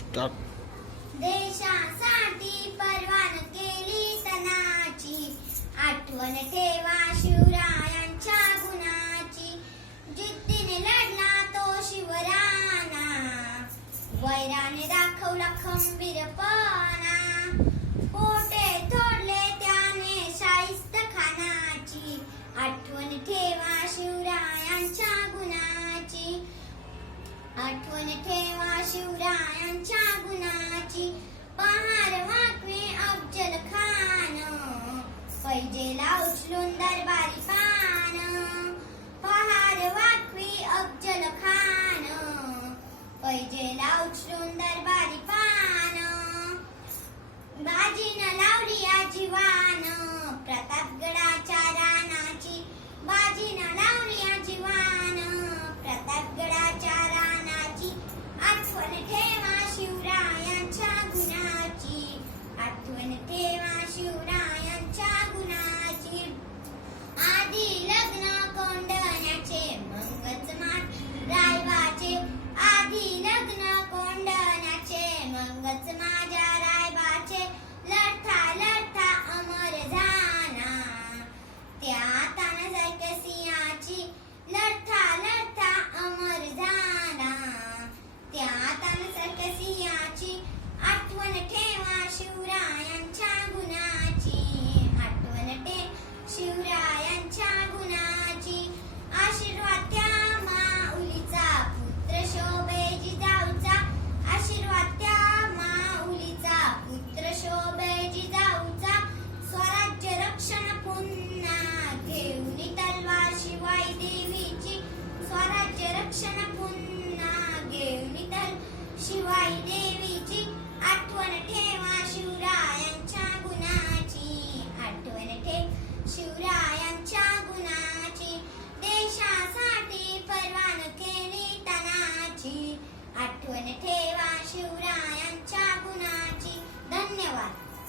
टाक देशासाठी परवान केली सणाची. आठवण ठेवा शिवरायांच्या गुणाची. जिद्दीने लढला तो शिवराणा. वैराने दाखवला खंबीरपणा फैजेला उचलून दरबारी पान। पहार वाकवी अफजल खान। फैजेला उचलून दरबारी రక్షణ పున్నా గేవుని తల్ శివ